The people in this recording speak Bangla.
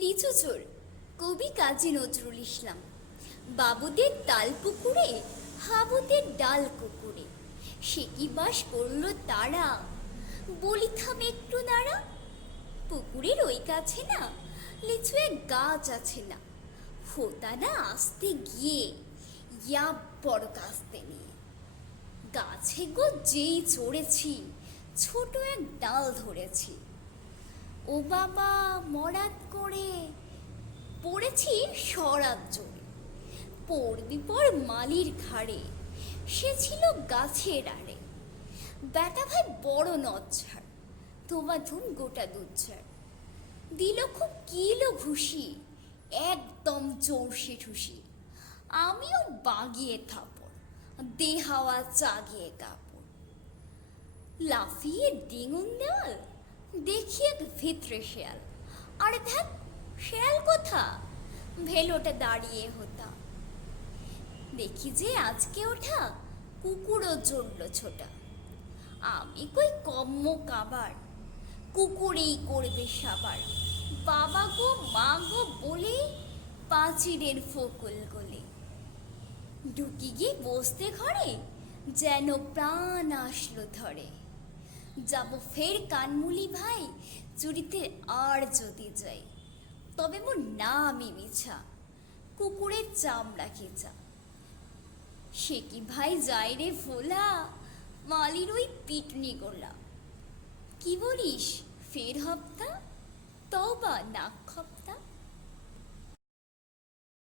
লিচু চোর কবি কাজী নজরুল ইসলাম। বাবুদের তাল পুকুরে, হাবুদের ডাল কুকুরে। সে কি বাস করল তারা? বলি থাম একটু নাড়া। পুকুরের ওই কাছে না, লিচু এক গাছ আছে না। হোতা না আসতে গিয়ে, ইয়া বড় কাস্তে নিয়ে গাছে গো যেই চড়েছি, ছোট এক ডাল ধরেছি। ও বাবা, মরাত করে। পড়েছি সরাত জোরে। পড়বি পর মালির ঘাড়ে। সে ছিল গাছের আড়ে। বেটা ভাই বড় নচ্ছার। তোমা ধুম গোটা দুচ্ছার দিল খুব কিলো ঘুষি। একদম চৌষে ঠুসি। আমিও বাগিয়ে থাপড়। দে হাওয়া চাগিয়ে কাপড়। লাফিয়ে ডিঙুন দেওয়াল। দেখি এক ভিতরে শেয়াল। আরে দেখ, শেয়াল কোথা? ভেলোটা দাঁড়িয়ে হতা। দেখি যে আজকে ওঠা কুকুরও জড়ল ছোটা। আমি কই কম্ম কাবার? কুকুরেই করবে সাবার। বাবা গো, মা গো বলে পাঁচিরের ফকুল গলে। ঢুকি গিয়ে বসতে ঘরে যেন প্রাণ আসলো ধরে। যাব ফের কানমুলি ভাই, চুরিতে আর যদি যাই। তবে মোর নামই মিছা, কুকুরের চামড়া খেচা সে কি ভাই যাই রে ভোলা, মালির ওই পিটনি গোলা। কি বলিস, ফের হপ্তা? তবা নাক খপ্তা।